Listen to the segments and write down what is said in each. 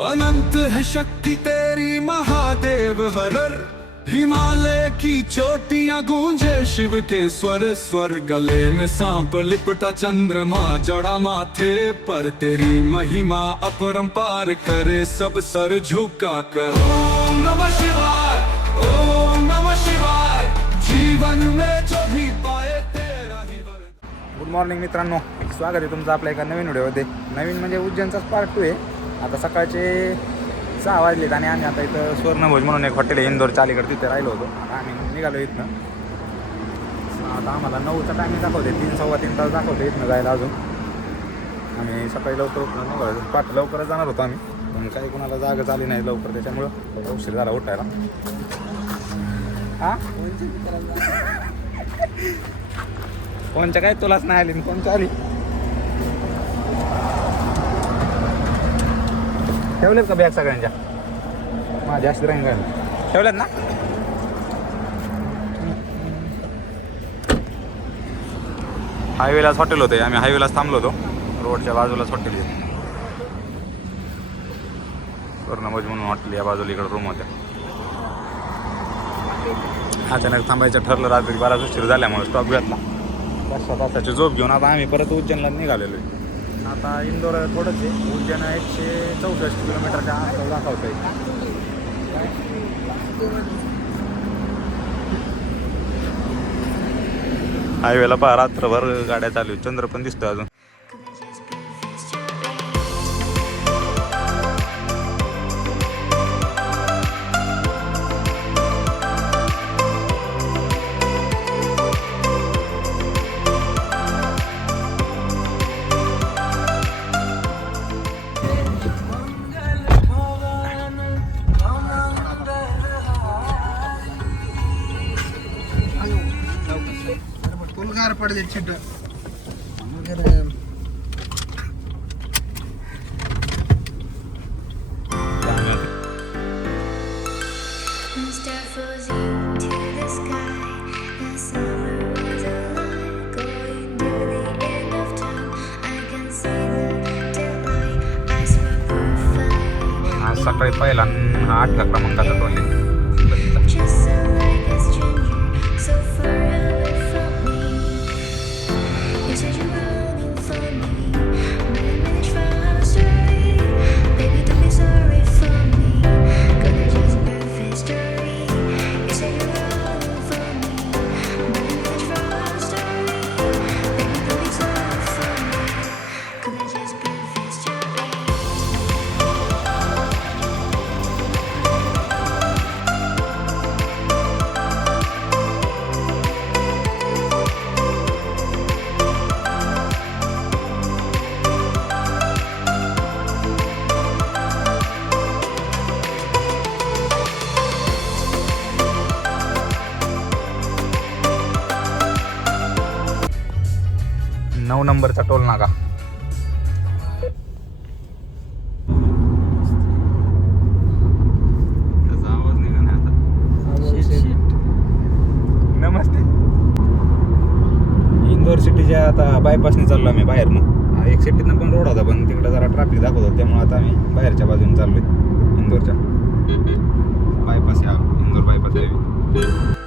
अनंत है शक्ति तेरी महादेव वरर, हिमालय की चोटियां गूंजे शिव के स्वर स्वर। गले में सांप लिपटा चंद्रमा जड़ा माथे पर, तेरी महिमा अपरंपार करे सब सर झुका कर। ओम नमः शिवाय, ओम नमः शिवाय, जीवन में जो भी पाए तेरा ही वर। गुड मॉर्निंग मित्रांनो, स्वागत आहे तुमचं आपल्या एका नवीन व्हिडिओमध्ये. नवीन म्हणजे उज्जैनचाच पार्ट 2 आहे. आता सकाळचे 6 वाजलेत आणि आम्ही आता इथं स्वर्णभोज म्हणून एक हॉटेल आहे इंदोरच्या अलीकडे, तिथे राहिलो होतो. आता आम्ही निघालो इथनं. आता आम्हाला 9चा टायमिंग दाखवते, 3-3.15 तास दाखवते इथनं जायला. अजून आम्ही सकाळी लवकर निघालो, पाठ लवकरच जाणार होतो आम्ही, पण काही कोणाला जागा आली नाही लवकर, त्याच्यामुळं थोडा उशीर झाला उठायला. हां कोणच्या काय तुलाच नाही आली, कोणच्या आली? ठेवलेत का बॅग सगळ्यांच्या? माझ्या जास्त राहील ठेवल्यात ना? हायवेलाच हॉटेल होते, आम्ही हायवेलाच थांबलो होतो. रोडच्या बाजूलाच हॉटेल आहे, स्वर्णभोज म्हणून हॉटेल या बाजूला. इकडे रूम होत्या. अचानक थांबायचं ठरलं, रात्री बराच उशीर झाल्यामुळे स्टॉप घेतला. 5-6 तासाची झोप घेऊन आता आम्ही परत उज्जैनला निघालेलो आहे. आता इंदोर थोडंच आहे, उज्जैन 164 किलोमीटरच्या आसपास दाखवतं आहे. हायवेला पहा रात्रभर गाड्या चालू आहेत, चंद्र पण दिसतो अजून. गार पडले छिट सकाळी पहिला 8 क्रमांकाचा टोल आहे. नऊ नंबरचा टोल नाका. त्याचा आवाज निघा नाही आता. नमस्ते. इंदोर सिटीच्या आता बायपासने चाललो आम्ही बाहेरनं. एक सिटीतनं पण रोड होता, पण तिकडे जरा ट्रॅफिक दाखवत होतं, त्यामुळे आता आम्ही बाहेरच्या बाजूने चाललोय. इंदोरच्या बायपास, या इंदोर बायपास आहे.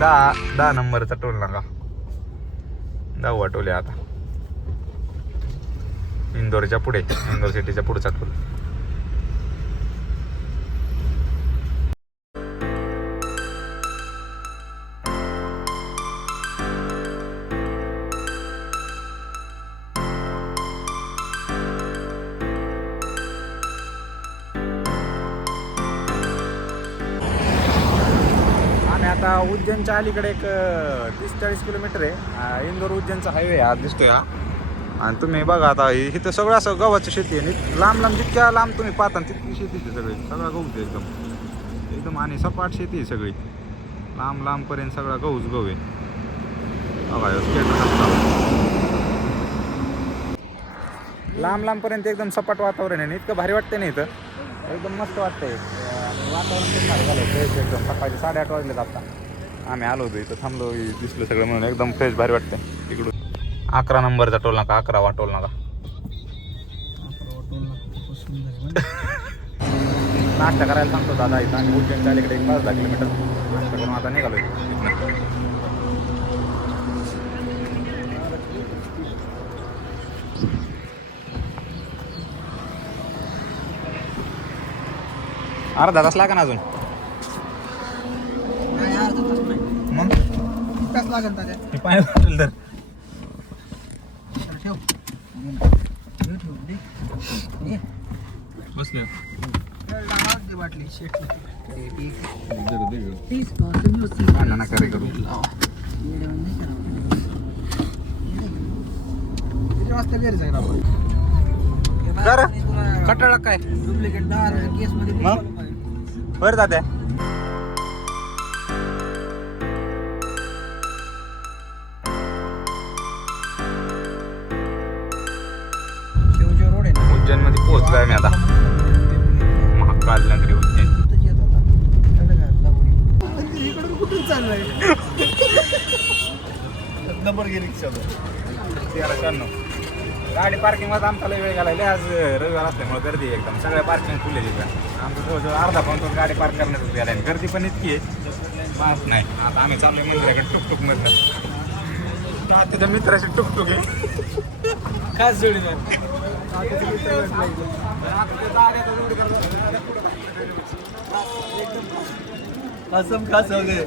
10 नंबरचा टोल नाका. 10वा टोल आहे आता इंदोरच्या पुढे, इंदोर सिटीच्या पुढचा टोल. आता उज्जैनच्या अलीकडे एक 30-40 किलोमीटर आहे. इंदोर उज्जैनचा हायवे हा दिसतोय हा. आणि तुम्ही बघा आता इथं सगळं असं गव्हाची शेती आहे. लांब लांब जितक्या लांब तुम्ही पाहता तितकी शेती आहे सगळी. सगळा गहूच आहे एकदम एकदम आणि सपाट शेती आहे सगळी. लांब लांबपर्यंत सगळा गहूच गहू आहे. लांब लांबपर्यंत एकदम सपाट वातावरण आहे. इतकं भारी वाटतं नाही इथं, एकदम मस्त वाटतंय. वातावरण खूप भारी झालं फ्रेश एकदम. सकाळचे 8:30 वाजलेत आता आम्ही आलो होतो इथं थांबलो दिसलं सगळं म्हणून एकदम फ्रेश भारी वाटतं इकडून 11 नंबरचा टोल नाका 11वा टोल नाका नाश्ता करायला सांगतो दादा इथं आणि उज्जैनच्या अलीकडे 5-10 किलोमीटर नाश्ता करून आता निघालो इथनं अर्धा तास लागा ना अजून नाही अर्धा तास नाही मग तास लागेल तात्या हे पाय वाटेल तर ठेव ठेव ठेव दे ये. बसले दे बाटली शेट ना करे करू किती वाजता घरी जाईल आपण कर कटाळा काय डुप्लिकेट 10 केस मध्ये मग? बरं दाद्या शिवजी रोड आहे ना उज्जैन मध्ये पोहोचलोय मी आता महाकाल नगरी उज्जैन तिथं येत होता चढ घातला उडी इकडून कुठून चाललंय नंबर गेली 1396 गाडी पार्किंग मध्ये आमचा लय वेळ घालायला आज रविवार असल्यामुळे गर्दी आहे एकदम सगळ्या पार्किंग फुले तिथं आमचं जवळजवळ अर्धा पाऊण तास गाडी पार्क करण्यातच गेला आणि गर्दी पण इतकी आहे बात नाही आता आम्ही चाललोय मंदिराकडे टुकटुक मधलं आता मित्राची टुकटुक आहे खास जोडी असम खास हो गए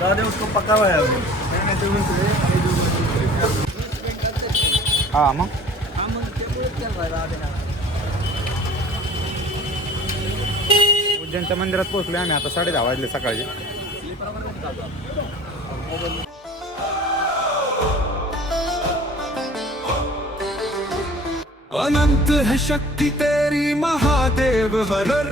दादा उसको पका हुआ है अभी हा मग उज्जैनच्या मंदिरात पोहोचलोय आम्ही आता 10:30 वाजले सकाळचे अनंत है शक्ति तेरी महादेव वरर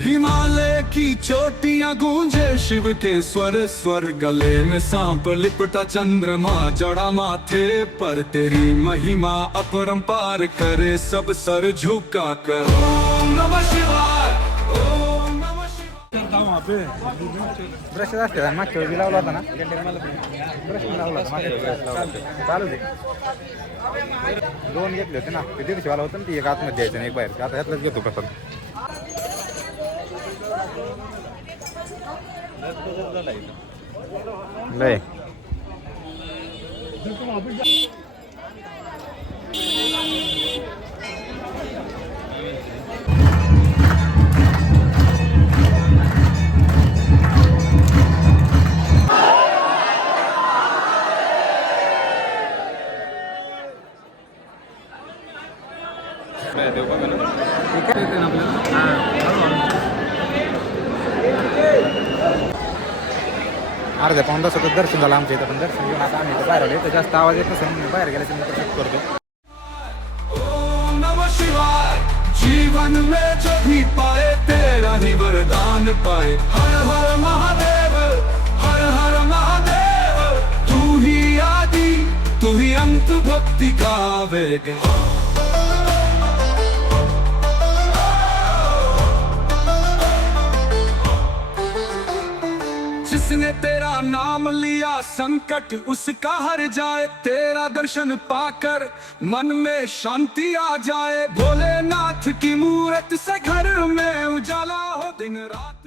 हिमालय की चोटियां गूंजे शिव के स्वर स्वर गले में सांप लिपटा चंद्रमा जड़ा माथे पर तेरी महिमा अपरंपार करे सब सर झुका कर ओम नमः शिवाय ओम नमः शिवाय ब्रश असते आणि मागच्या वेळी लावला होता ना ब्रश लावला होता मागच्या वेळी brush लावला होता. चालू दे 2 घेतले होते ना ते 150 वाला होतं ना ती एक आतमध्ये द्यायचं आणि एक बाहेर आता ह्यातलंच घेतो कसं लय अर्ध्या पाऊण तासाचं दर्शन झालं आमच्या इथं पण दर्शन घेऊन आता आम्ही इथं बाहेर आलो इथं जास्त आवाज येत नसेल म्हणून बाहेर गेल्याच्या नंतर शूट करतो ओम नमः शिवाय जीवन में जो भी पाए तेरा ही वरदान पाए हर हर महादेव हर हर महादेव तू ही आदि तू ही अंत भक्ति का वेग जिसने तेरा नाम लिया संकट उसका हर जाए तेरा दर्शन पाकर मन में शांति आ जाए भोलेनाथ की मूर्त से घर में उजाला हो दिन रात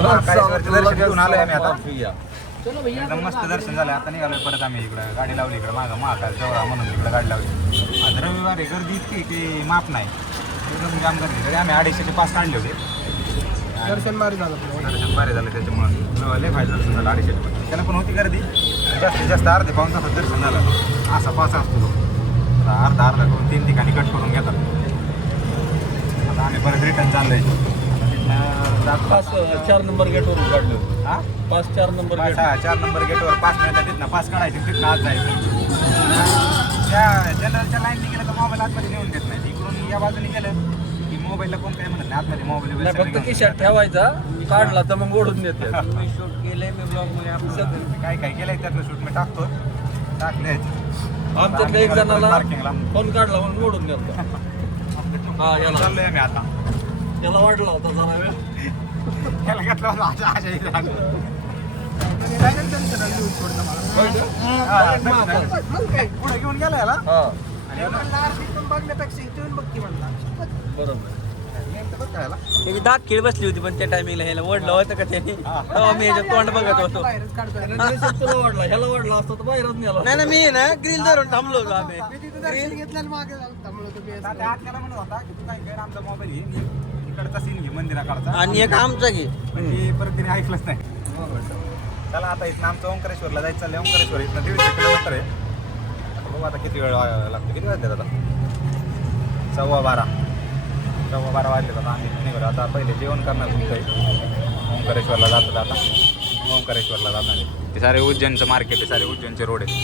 महाकाळेश्वरचं दर्शन घेऊन आलोय आम्ही आता एकदम मस्त दर्शन झालं आता निघालोय परत आम्ही इकडं गाडी लावली इकडं मागं महाकाल जवळ म्हणून इकडं गाडी लावली आज रविवार आहे गर्दी इतकी की माप नाही एकदम जाम गर्दी तरी आम्ही 250चे पास काढले होते दर्शन भारी झालं दर्शन भारी झालं त्याच्यामुळं लय फायदा दर्शन झालं 250 त्याला पण होती गर्दी जास्तीत जास्त अर्धे पाऊण तासात दर्शन झालं असा पास असतो तो आता अर्धा करून 3 ठिकाणी कट करून घेतात आता आम्ही परत रिटर्न चाललोय पास 4 नंबर गेटवरून काढलं हा 4 नंबर गेट 4 नंबर गेटवर पास मिळतात तिथनं पास काढायचे तिथनं आत जायचं त्या जनरलच्या लाईनने गेलं तर मोबाईल आतमध्ये नेऊन देत नाही इकडून या बाजूने गेलं की मोबाईलला कोण काय म्हणत नाही आतमध्ये मोबाईल फक्त खिशात ठेवायचा काढला तर मग ओढून देते मी शूट केलंय मी ब्लॉग मध्ये आपलं काय काय केलंय त्यातलं शूट मी टाकतो टाकले आमच्यातल्या एक जणाला पार्किंगला फोन काढला म्हणून मोडून गेलता. हा याला चाललोय आम्ही आता. याला वाटला होता जरा वेळ. त्याला घेतलं होतं आशा इथे आलो. पुढे घेऊन गेला याला हा बघण्यापेक्षा इथून बघती म्हणला बरोबर. त्याची दात खीळ बसली होती पण त्या टायमिंगला ह्याला ओढलं होतं का त्याने तेव्हा मी ह्याच्यात तोंड बघत होतो. बाहेरच काढतोय तुला वाटला ह्याला वाटला असतं तर बाहेरच नेला. नाही ना मी ना ग्रिल धरून थांबलो होतो आम्ही. मी तिथं दर्शन घेतलं आणि मागे जाऊन थांबलो होतो मी असं. आत गेला म्हणत होता की तू काय कर आमचा मोबाईल घे मी इकडचा सीन घे मंदिराकडचा आणि एक आमचा घे पण ते परत तिने ऐकलंच नाही. चला आता इथनं आमचं ओंकारेश्वरला जायचं चाललंय. ओंकारेश्वर इथनं 150 किलोमीटर आहे. आता बघू आता किती वेळ लागतो. किती वाजले आता 12:15 वाजले आता आम्ही निघालो. आता पहिले जेवण करणार तुमचं ओंकारेश्वरला जातात. आता ओंकारेश्वरला जाणार ते सारे उज्जैनचं मार्केट आहे. सारे उज्जैनचे रोड आहेत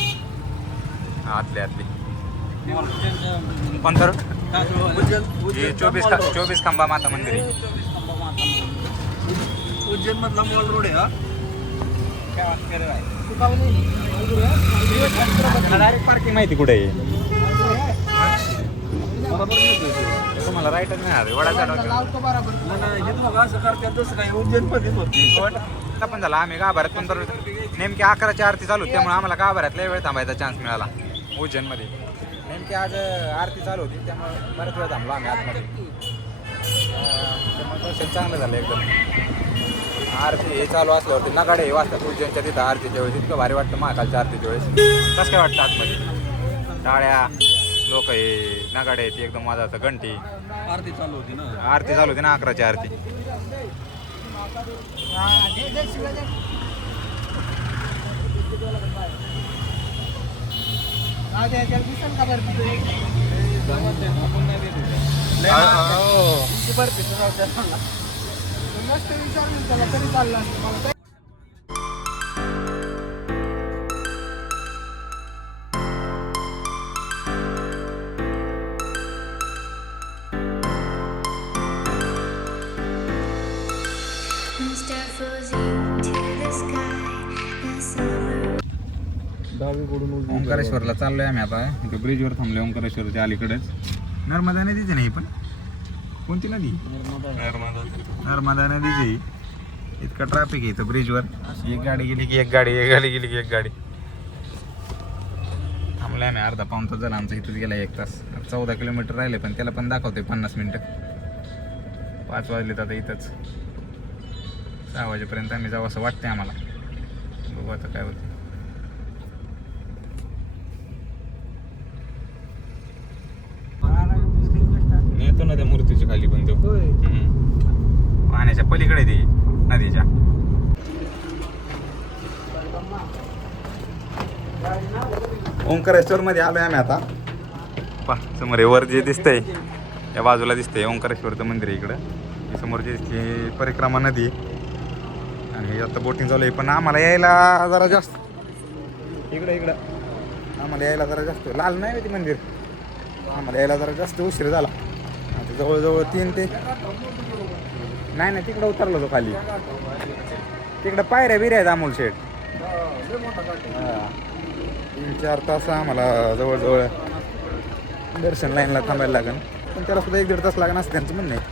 आतले पण तर हे 24 खंबा माता मंदिर आहे. उज्जैन मधला मॉल रोड आहे. हा डायरेक्ट पार्किंग माहिती कुठे आहे बरोबर नाही तुम्हाला राईटच नाही आले वडाचा डॉक्टर लावतो बरोबर हे तुम्हाला असं करतात जसं काही उज्जैन मध्येच होती. पण झाला आम्ही गाभाऱ्यात पण तर नेमकी 11ची आरती चालू होती त्यामुळे आम्हाला गाभाऱ्यात लय वेळ थांबायचा चान्स मिळाला उज्जैनमध्ये. नेमकी आज आरती चालू होती त्यामुळे बरेच वेळ थांबलो आम्ही आतमध्ये. त्यामुळे दर्शन चांगलं झालं एकदम. आरती हे चालू असल्यावरती नगाडे हे वाजतात उज्जैनच्या तिथं आरतीच्या वेळेस. इतकं भारी वाटतं महाकालच्या आरतीच्या वेळेस. कसं काय वाटतं आतमध्ये टाळ्या लोक हे नगाडे आहेत एकदम वाजवतं घंटी. आरती चालू होती ना. आरती चालू होती ना 11ची आरती. मस्त विचारलं त्याला तरी चाललं असतं मला. Mr. Frozen to the sky, the summer. ओंकारेश्वरला चाललोय आम्ही आता. इथे ब्रिजवर थांबलोय ओंकारेश्वरच्या अलीकडेच. नर्मदा नदीची नाही पण कोणती नदी नर्मदा नदीची. इतकं ट्रॅफिक आहे इथं ब्रिजवर. एक गाडी गेली की एक गाडी एक गाडी गेली की एक गाडी. थांबलोय आम्ही अर्धा पाऊण तास झाला आमचा. इथंच गेला 1 तास. 14 किलोमीटर राहिले पण त्याला पण दाखवतोय 50 मिनटं. 5 वाजलेत आता. इथंच 6 वाजेपर्यंत आम्ही जाऊ असं वाटतंय आम्हाला. बघू आता काय होतं. येतो ना त्या मूर्तीच्या खाली पण तो पाण्याच्या पलीकडे ती नदीच्या. ओंकारेश्वर मध्ये आलोय आम्ही आता. पा समोर वर जे दिसतंय या बाजूला दिसतंय ओंकारेश्वरचं मंदिर आहे इकडं. समोर जे दिसते परिक्रमा नदी आणि आता बोटिंग चालू आहे. पण आम्हाला यायला जरा जास्त इकडं आम्हाला यायला जरा जास्त लाल नाही होती मंदिर. आम्हाला यायला जरा जास्त उशीर झाला. आता जवळजवळ 3 ते नाही तिकडं उतरलो तो खाली. तिकडं पायऱ्या बिऱ्या आहेत अमोल शेठ. 3-4 तास आम्हाला जवळजवळ दर्शन लाईनला थांबायला लागेल. पण त्याला सुद्धा 1-1.5 तास लागेल असं त्यांचं म्हणणं आहे.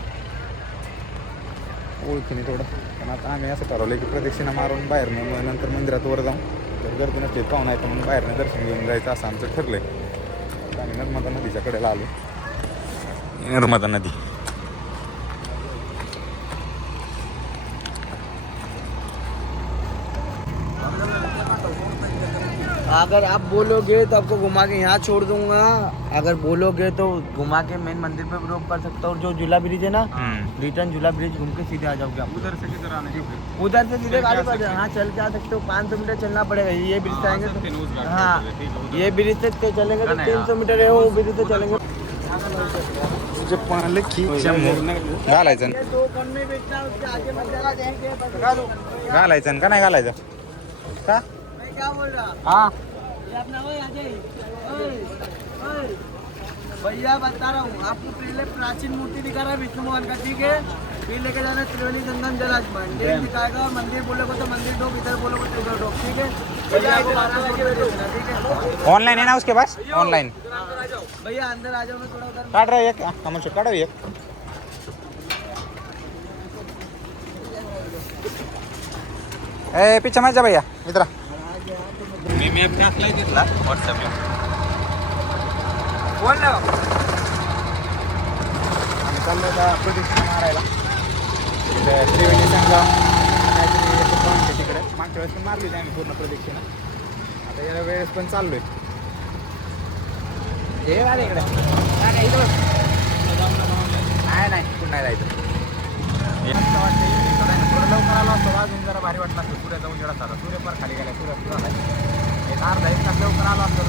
ओळखीने थोडं. पण आता आम्ही असं ठरवलं की प्रदक्षिणा मारून बाहेरनं नंतर मंदिरात वर जाऊन तर गर्दी नसते पाहून आहे तर म्हणून बाहेरनं दर्शन घेऊन जायचं असं आमचं ठरलं आहे. आम्ही नर्मदा नदीच्या कडेला आलो. नर्मदा नदी अगर आप बोलोगे तो आपको घुमा के यहाँ छोड़ दूंगा. अगर बोलोगे तो घुमा के मेन मंदिर पे ड्रॉप कर सकता हूँ. जो झूला ब्रिज है ना रिटर्न झूला ब्रिज घूम के सीधे आ जाओगे आप. उधर से किधर आने की उधर से सीधे गाड़ी पर हाँ चल के आ सकते हो. 500 मीटर चलना पड़ेगा. ये ब्रिज से आएंगे तो हाँ ये ब्रिज से चलेंगे तो 300 मीटर है. वो ब्रिज से चलेंगे घालायचं दो कौन में बेचना है उसके आगे मत जाना. घालायचं का नाही घालायचं का मैं क्या बोल रहा हा ये अपना वही आ जाइए. भैया बता रहा हूँ आपको. पहले प्राचीन मूर्ति दिखा रहा है विष्णु भगवान का. ठीक है फिर लेके जाना त्रिवेणी संगम जलाशय. मंदिर दिखाएगा और मंदिर बोलोगे तो मंदिर डोब. इधर बोलोगे तो इधर डोब. ठीक है ऑनलाइन है ना उसके पास? ऑनलाइन भैया अंदर आ जाओ ना थोड़ा उधर। काट रहा है एक कमल से काटो एक ए पीछे मत जा भैया मित्रा मी मॅप टाकलाय तिथला व्हॉट्सअप फोन ना आम्ही चाललो आता प्रदक्षिणा मारायला तिथे त्रिवेणी संगम काहीतरी एक पॉईंट आहे तिकडे मागच्या वेळेस पण मारली होती आम्ही पूर्ण प्रदक्षिणा आता या वेळेस पण चाललोय हे गाडी इकडे नाही इकडं नाही कुठं नाही जायचं वाटतं थोडं लवकर आलो असतो अजून जरा भारी वाटलं असतं सूर्य जाऊन जेवढा सारा सूर्य पर खाली गेला सूर्य झाला एक अर्धा एक तास लवकर आलो असतो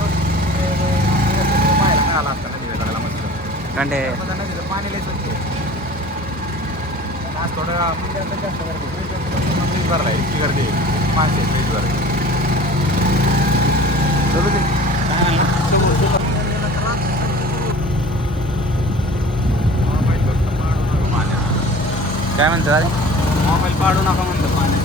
पाहायला मिळाला असतं नदी वेगाला मस्त कंडे नदीचं पाणी लय स्वच्छ आज थोडं मंदिरात जास्त गर्दी मंदिर भरला आहे इतकी गर्दी माणसे ब्रिजवर चलू दे काय म्हणतात मोबाईल पाडू नका म्हणतो पाणी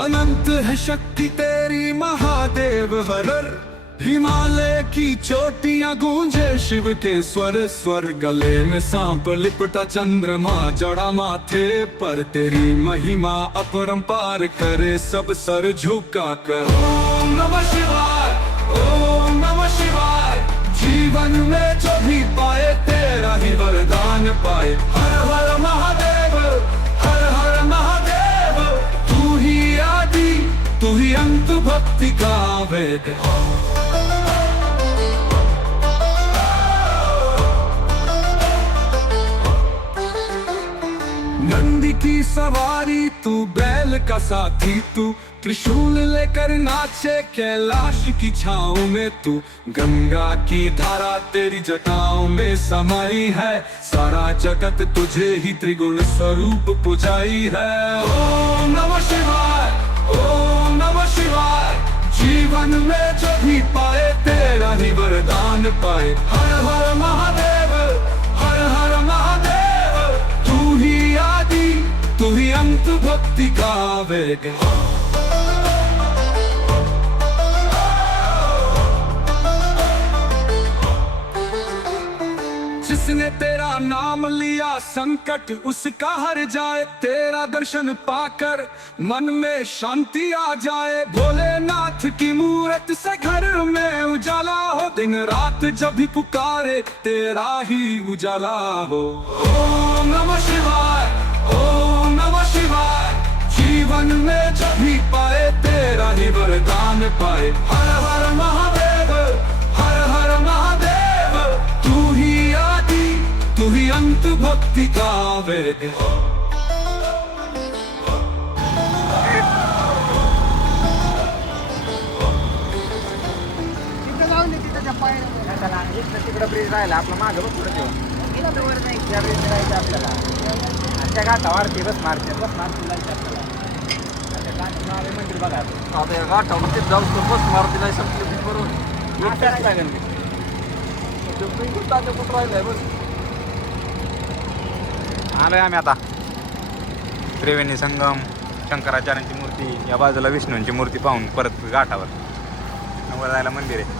अनंत है शक्ति तेरी महादेव वरर हिमालय की चोटियां गूंजे शिव के स्वर स्वर गले में सांप लिपटा चंद्रमा जड़ा माथे पर तेरी महिमा अपरंपार करे सब सर झुका कर ओम नमः शिवाय ओम नमः शिवाय जीवन में जो भी पाए तेरा ही वरदान पाए हर हर महादेव हर हर महादेव तू ही आदि तू ही अंत भक्ति का वेद नंदी की सवारी तू बैल का साथी तू त्रिशूल लेकर नाचे कैलाश की छाँव में तू गंगा की धारा तेरी जटाओं में समाई है सारा जगत तुझे ही त्रिगुण स्वरूप पुजाई है ओम नमः शिवाय ओम नमः शिवाय जीवन में जो भी पाए तेरा ही वरदान पाए हर हर महादेव हर हर महादेव तू ही आदि तू ही अंत भक्ति का वेग जिसने तेरा नाम लिया संकट उसका हर जाए तेरा दर्शन पाकर मन में शांति आ जाए भोलेनाथ की मूरत से घर में उजाला हो दिन रात जब भी पुकारे तेरा ही उजाला हो ओम नमः शिवाय ओम नमः शिवाय जीवन में जब भी पाए तेरा ही वरदान पाए हर हर महादेव हर हर महादेव तू ही आदि तू ही अंत भक्ति का वेद तिथं जाऊन दे तिथं त्या पायऱ्या तिकडं ब्रिज राहिला आपलं मागं बघ पुढे गेला तर वर नाही त्या ब्रिज राहायचं आपल्याला आणि त्या घाटावरती बस मारते जायचं आपल्याला त्या घाटावर मंदिर बघा आता या गाठावरती जाऊ तर बस मारती नाही संपली बरोबर आपल्याला लागेल कुठं राहिलंय बस आलोय आम्ही आता त्रिवेणी संगम शंकराचार्यांची मूर्ती या बाजूला विष्णूंची मूर्ती पाहून परत घाटावर वर जायला मंदिर आहे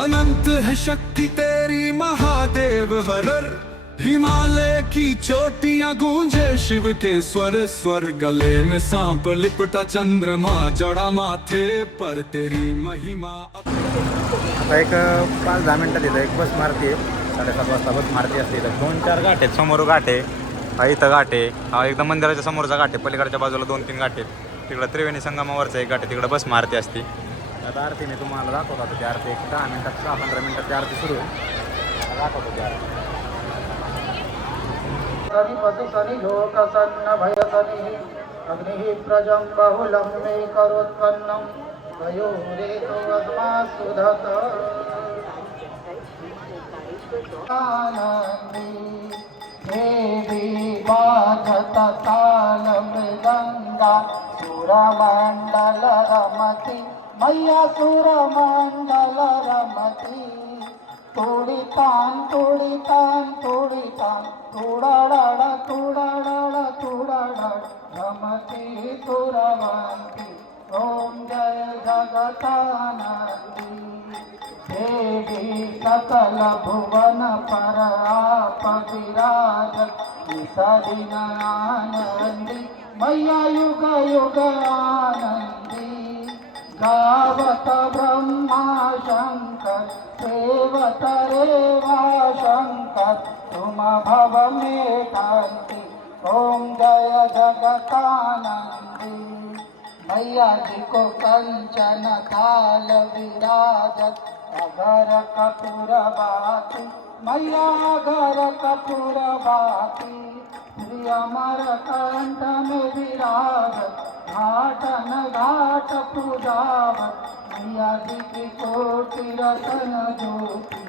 अनंत है शक्ति तेरी महादेव वरर हिमालय की चोटियां गूंजे शिव के स्वर स्वर गले में सांप लिपटा चंद्रमा जड़ा माथे पर तेरी महिमा आता एक 5-10 मिनटात इथं एक बस मारती आहे 7:30 वाजता बस मारती असते इथं 2-4 घाट आहेत समोर घाट आहे हा इथं घाट आहे हा एकदम मंदिराच्या समोरचा घाट आहे पलीकडच्या बाजूला 2-3 घाट आहेत तिकडं त्रिवेणी संगमावरचा एक घाट आहे तिकडं बस मारती असते आता आरती मी तुम्हाला दाखवतो आता ती आरती एक 10 मिनटात 10-15 मिनटात ती आरती सुरू आहे दाखवतो त्याला. सनि पशु सनि लोक सन्न भय सनि अग्नि प्रजं बहुलं मे करोत्पन्नं तयोरेतो अस्मासुधत आनंदी देवी वाजत ताल मृदंगा सुरमंडल रमति मैया सुरमंडल रमति तुडितान तुडितान तुडितान तुडाडा तुडाडा तुडाडा रमति तुरवंती ओम जय जगतानंदी देवी सकल भुवन पर आप विराज सदिन आनंदी मैया युग युग आनंदी गावत ब्रह्मा शंकर सेवत रेवा शंकर तुम भव में कांति ओम जय जगतानंदी मैया जी को कंचन थाल विराजत अगर कपूर बाती मैया अगर कपूर बाती श्री अमर कंठ में विराजत घाटन घाट पूजावत मैया जी की कोटि रतन ज्योति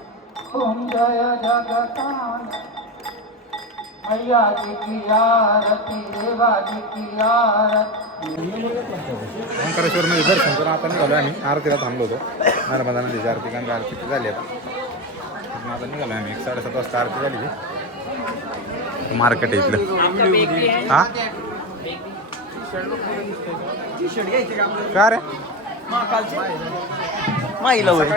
ओम जय जगतान मैया जी की आरती देवा जी की आरती ओंकारेश्वरमध्ये दर्शन करून आता निघालो आम्ही आरतीला थांबलो होतो नर्मदा नदीची आरती गंगा आरती झाली आता मग आता निघालो आम्ही 7:30 वाजता आरती झाली मार्केट आहे इथलं हां का रे माहिला होय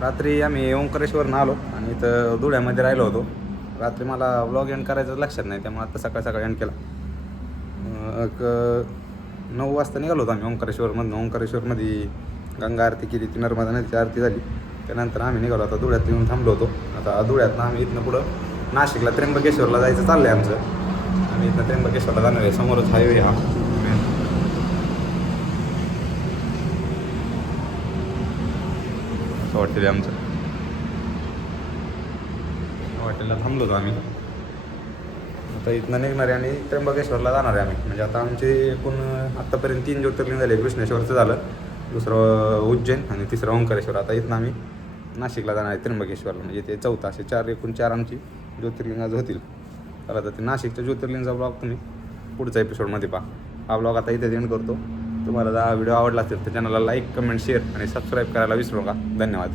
रात्री आम्ही ओंकारेश्वरनं आलो आणि इथं धुळ्यामध्ये राहिलो होतो. रात्री मला व्लॉग एंड करायचं लक्षात नाही त्यामुळे आता सकाळी एंड केला. 9 वाजता निघालो होतो आम्ही ओंकारेश्वरमधून. ओंकारेश्वरमध्ये गंगा आरती केली ती नर्मदा नदीची आरती झाली त्यानंतर आम्ही निघालो. आता धुळ्यात येऊन थांबलो होतो. आता धुळ्यातनं आम्ही इथनं पुढं नाशिकला त्र्यंबकेश्वरला जायचं चाललं आहे आमचं. आम्ही इथनं त्र्यंबकेश्वरला जाणार आहे. समोरच हायवे हा असं हॉटेल आहे आमचं. हॉटेलला थांबलो होतो आम्ही. आता इथनं निघणार आहे आणि त्र्यंबकेश्वरला जाणार आहे आम्ही. म्हणजे आता आमचे एकूण आत्तापर्यंत 3 ज्योतिर्लिंग झाले. कृष्णेश्वरचं झालं, दुसरं उज्जैन आणि तिसरं ओंकारेश्वर. आता इथनं आम्ही नाशिकला जाणार आहे त्र्यंबकेश्वरला. म्हणजे ते 4 असे 4 एकूण 4 आमची ज्योतिर्लिंग आज होतील. तर आता ते नाशिकच्या ज्योतिर्लिंगचा ब्लॉग तुम्ही पुढच्या एपिसोडमध्ये पहा. हा ब्लॉग आता इथे एंड करतो. तुम्हाला हा व्हिडिओ आवडला असेल तर चॅनलला लाईक, कमेंट, शेअर आणि सबस्क्राईब करायला विसरू नका. धन्यवाद.